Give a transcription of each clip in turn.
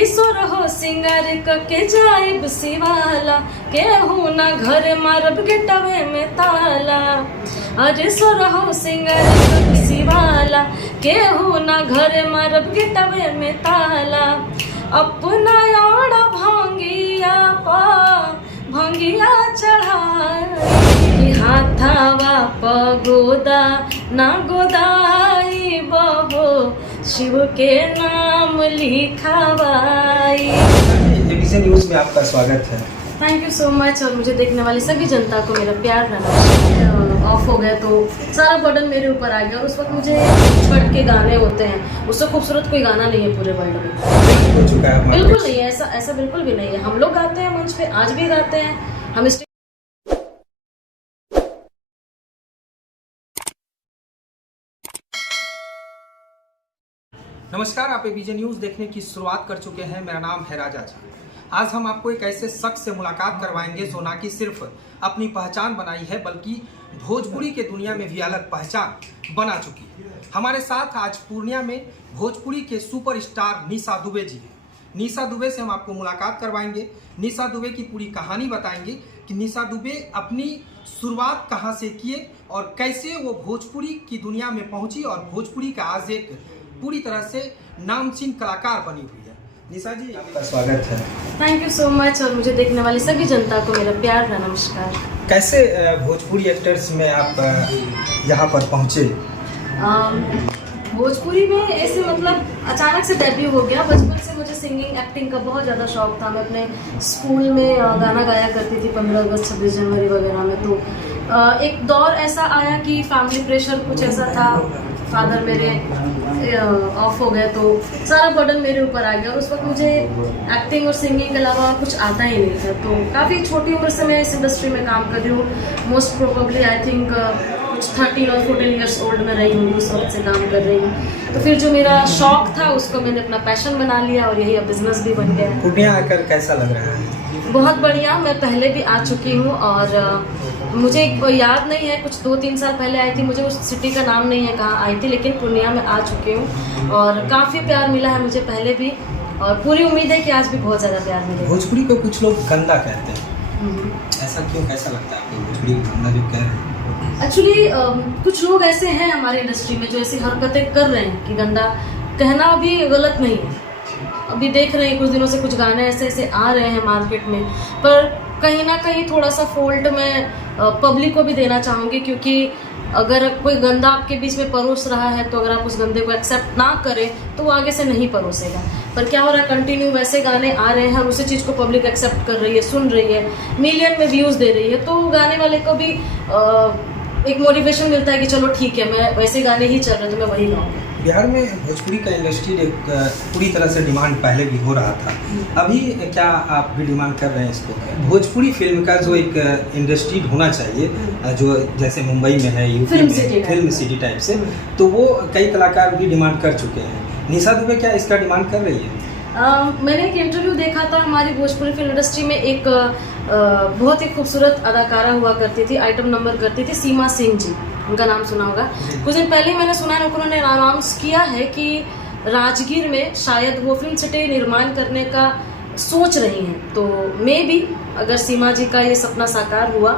किशोर सिंगार के जाइब सिवाला केहू ना घर मारब गेटवे में ताला। अरे सोरहो सिंगार के सिवाला केहू ना घर मारब गेटवे में ताला। अपना यार भंगिया चढ़ाई हाथावा पगोदा ना गोदाई बबो शिव के नाम लिखावाई। एबीसी न्यूज़ में आपका स्वागत है। Thank you so much. और मुझे देखने वाली सभी जनता को मेरा प्यार नमस्कार। ऑफ हो गया तो सारा बर्डन मेरे ऊपर आ गया। और उस वक्त मुझे छठ के गाने होते हैं, उससे खूबसूरत कोई गाना नहीं है पूरे वर्ल्ड में। हो चुका है बिल्कुल नहीं है, ऐसा बिल्कुल भी नहीं है। हम लोग गाते हैं मंच पे, आज भी गाते हैं हम। नमस्कार, आप एबीसी न्यूज़ देखने की शुरुआत कर चुके हैं। मेरा नाम है राजा झा। आज हम आपको एक ऐसे शख्स से मुलाकात करवाएंगे जो ना कि सिर्फ अपनी पहचान बनाई है बल्कि भोजपुरी के दुनिया में भी अलग पहचान बना चुकी है। हमारे साथ आज पूर्णिया में भोजपुरी के सुपरस्टार निशा दुबे जी हैं। निशा दुबे से हम आपको मुलाकात करवाएंगे। निशा दुबे की पूरी कहानी बताएंगे कि निशा दुबे अपनी शुरुआत कहाँ से किए और कैसे वो भोजपुरी की दुनिया में पहुंची और भोजपुरी का आज एक पूरी तरह से नामचीन कलाकार बनी हुई है। निशा जी, आपका स्वागत है। Thank you so much. और मुझे देखने वाली सभी जनता को मेरा प्यार नमस्कार। कैसे भोजपुरी एक्टर्स में आप यहाँ पर पहुँचे? भोजपुरी में ऐसे मतलब अचानक से डेब्यू हो गया। बचपन से मुझे सिंगिंग एक्टिंग का बहुत ज़्यादा शौक था। मैं अपने स्कूल में गाना गाया करती थी 15 अगस्त 26 जनवरी वगैरह में। तो एक दौर ऐसा आया कि फैमिली प्रेशर कुछ ऐसा था, फादर मेरे ऑफ हो गए तो सारा बर्डन मेरे ऊपर आ गया। और उस वक्त मुझे एक्टिंग और सिंगिंग के अलावा कुछ आता ही नहीं था। तो काफ़ी छोटी उम्र से मैं इस इंडस्ट्री में काम कर रही हूँ। मोस्ट प्रोबेबली आई थिंक कुछ 13 और 14 ईयर्स ओल्ड में रही हूँ, उस वक्त से काम कर रही हूँ। तो फिर जो मेरा शौक था उसको मैंने अपना पैशन बना लिया और यही अब बिजनेस भी बन गया। पूर्णिया आकर कैसा लग रहा है? बहुत बढ़िया। मैं पहले भी आ चुकी हूँ और मुझे याद नहीं है, कुछ 2-3 साल पहले आई थी। मुझे उस सिटी का नाम नहीं है कहाँ आई थी, लेकिन पूर्णिया में आ चुकी हूँ और काफ़ी प्यार मिला है मुझे पहले भी। और पूरी उम्मीद है कि आज भी बहुत ज़्यादा प्यार मिलेगा। भोजपुरी को कुछ लोग गंदा कहते हैं, ऐसा क्यों? कैसा लगता है आपको भोजपुरी गंदा जो कह रहे हैं? एक्चुअली कुछ लोग ऐसे हैं हमारे इंडस्ट्री में जो ऐसी हरकतें कर रहे हैं कि गंदा कहना भी गलत नहीं है। अभी देख रहे हैं कुछ दिनों से कुछ गाने ऐसे आ रहे हैं मार्केट में, पर कहीं ना कहीं थोड़ा सा फॉल्ट मैं पब्लिक को भी देना चाहूँगी। क्योंकि अगर कोई गंदा आपके बीच में परोस रहा है तो अगर आप उस गंदे को एक्सेप्ट ना करें तो वो आगे से नहीं परोसेगा। पर क्या हो रहा है, कंटिन्यू वैसे गाने आ रहे हैं और उसी चीज़ को पब्लिक एक्सेप्ट कर रही है, सुन रही है, मिलियन में व्यूज़ दे रही है। तो गाने वाले को भी एक मोटिवेशन मिलता है कि चलो ठीक है, मैं वैसे गाने ही चल रहे तो मैं वही गाऊँगा। बिहार में भोजपुरी का इंडस्ट्री एक पूरी तरह से डिमांड पहले भी हो रहा था। अभी क्या आप भी डिमांड कर रहे हैं इसको? भोजपुरी फिल्म का जो एक इंडस्ट्री होना चाहिए, जो जैसे मुंबई में है, यूपी में फिल्म सिटी टाइप से, तो वो कई कलाकार भी डिमांड कर चुके हैं। निशा दुबे क्या इसका डिमांड कर रही है? मैंने एक इंटरव्यू देखा था। हमारी भोजपुरी फिल्म इंडस्ट्री में एक बहुत ही खूबसूरत अदाकारा हुआ करती थी, आइटम नंबर करती थी, सीमा सिंह जी, उनका नाम सुना होगा। कुछ दिन पहले मैंने सुना है उन्होंने अनाउंस किया है कि राजगीर में शायद वो फिल्म सिटी निर्माण करने का सोच रही हैं। तो मे बी अगर सीमा जी का ये सपना साकार हुआ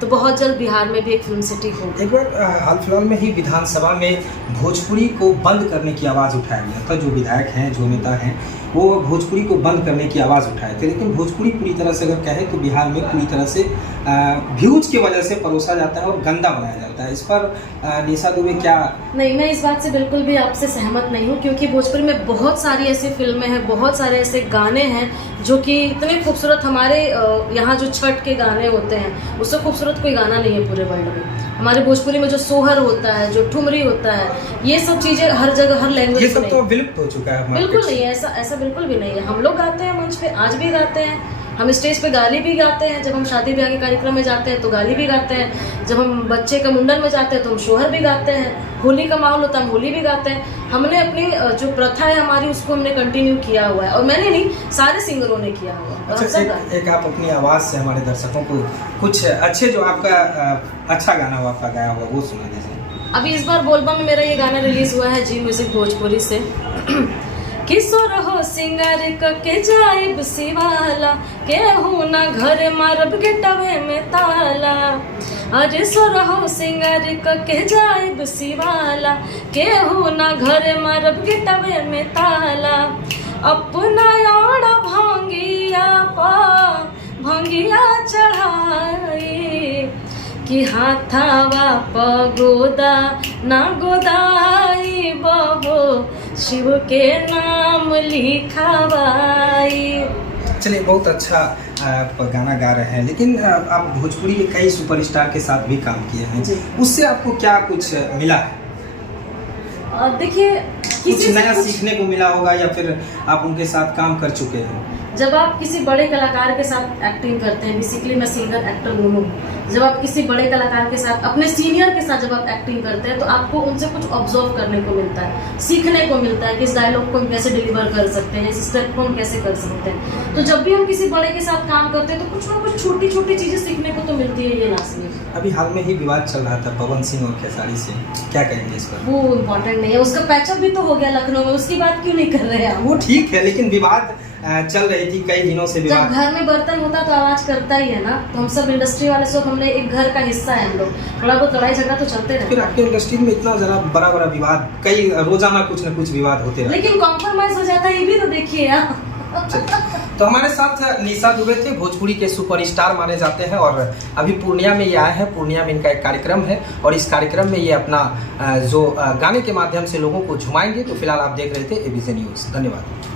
तो बहुत जल्द बिहार में भी एक फिल्म सिटी होगी। एक बार हाल फिलहाल में ही विधानसभा में भोजपुरी को बंद करने की आवाज़ उठाया गया था। जो विधायक हैं, जो नेता हैं, वो भोजपुरी को बंद करने की आवाज़ उठाए थे। लेकिन भोजपुरी पूरी तरह से अगर कहें तो बिहार में पूरी तरह से व्यूज की वजह से परोसा जाता है और गंदा बनाया जाता है। इस पर निशा दुबे क्या? नहीं, मैं इस बात से बिल्कुल भी आपसे सहमत नहीं हूँ। क्योंकि भोजपुरी में बहुत सारी ऐसी फिल्में हैं, बहुत सारे ऐसे गाने हैं जो कि इतने खूबसूरत, हमारे यहाँ जो छठ के गाने होते हैं उससे खूबसूरत कोई गाना नहीं है पूरे वर्ल्ड में। हमारे भोजपुरी में जो सोहर होता है, जो ठुमरी होता है, ये सब चीज़ें हर जगह, हर लैंग्वेज में, ये सब तो विलुप्त हो चुका है। बिल्कुल नहीं है, ऐसा बिल्कुल भी नहीं है। हम लोग गाते हैं मंच पे, आज भी गाते हैं। हम स्टेज पे गाली भी गाते हैं। जब हम शादी ब्याह के कार्यक्रम में जाते हैं तो गाली भी गाते हैं। जब हम बच्चे का मुंडन में जाते हैं तो हम सोहर भी गाते हैं। होली का माहौल होता है, हम होली भी गाते हैं। हमने अपनी जो प्रथा है हमारी उसको हमने कंटिन्यू किया हुआ है। और मैंने नहीं, सारे सिंगरों ने किया हुआ है। अच्छा, एक आप अपनी आवाज़ से हमारे दर्शकों को कुछ अच्छे, जो आपका अच्छा गाना हो, आपका गाया हुआ, वो सुना दीजिए। अभी इस बार बोलबम में मेरा ये गाना रिलीज हुआ है जी म्यूजिक भोजपुरी से। किशोर हो सिंगार के जाइब सिवाला, केहू ना घर मारब गेटवे में ताला। अरे सोर हो सिंगार के जाइब सिवाला, केहू ना घर मारब गेटवे में ताला। अपना यार भंगिया चढ़ाई, कि हाथावा पगोदा ना गोदाई बहो, शिव के नाम लिखावाई। चलिए, बहुत अच्छा आप गाना गा रहे हैं, लेकिन आप भोजपुरी के कई सुपरस्टार के साथ भी काम किए हैं, उससे आपको क्या कुछ मिला है? देखिए, कुछ नया सीखने को मिला होगा, या फिर आप उनके साथ काम कर चुके हैं? जब आप किसी बड़े कलाकार के साथ एक्टिंग करते हैं, बेसिकली मैं सिंगर एक्टर दोनों, जब आप किसी बड़े कलाकार के साथ, अपने सीनियर के साथ जब आप एक्टिंग करते हैं, तो आपको उनसे कुछ ऑब्जर्व करने को मिलता है, सीखने को मिलता है कि इस डायलॉग को हम कैसे डिलीवर कर सकते हैं, इस स्टेप को हम कैसे कर सकते हैं। तो जब भी हम किसी बड़े के साथ काम करते हैं, तो कुछ ना कुछ छोटी छोटी चीजें सीखने को तो मिलती है। ये नाचने अभी हाल में ही विवाद चल रहा था पवन सिंह और खेसारी से, क्या कहेंगे इस पर? वो इम्पोर्टेंट नहीं है, उसका पैचअप भी तो हो गया लखनऊ में, उसकी बात क्यों नहीं कर रहे हैं? वो ठीक है, लेकिन विवाद चल रही थी कई दिनों से। जब घर में बर्तन होता तो आवाज करता ही है ना, तो हम सब इंडस्ट्री वाले सब, हमने एक घर का हिस्सा है हम लोग, थोड़ा बहुत लड़ाई झगड़ा तो चलते रहता है। फिर आपके इंडस्ट्री में इतना ज़्यादा बड़ा बड़ा विवाद, कई रोजाना कुछ न कुछ विवाद होते रहते हैं, लेकिन कॉम्प्रोमाइज हो जाता है, ये भी तो देखिए यार। तो हमारे साथ निशा दुबे थे, भोजपुरी के सुपरस्टार माने जाते हैं, और अभी पूर्णिया में ये आए हैं। पूर्णिया में इनका एक कार्यक्रम है, और इस कार्यक्रम में ये अपना जो गाने के माध्यम से लोगों को झुमाएंगे। तो फिलहाल आप देख रहे थे एबीसी न्यूज़। धन्यवाद।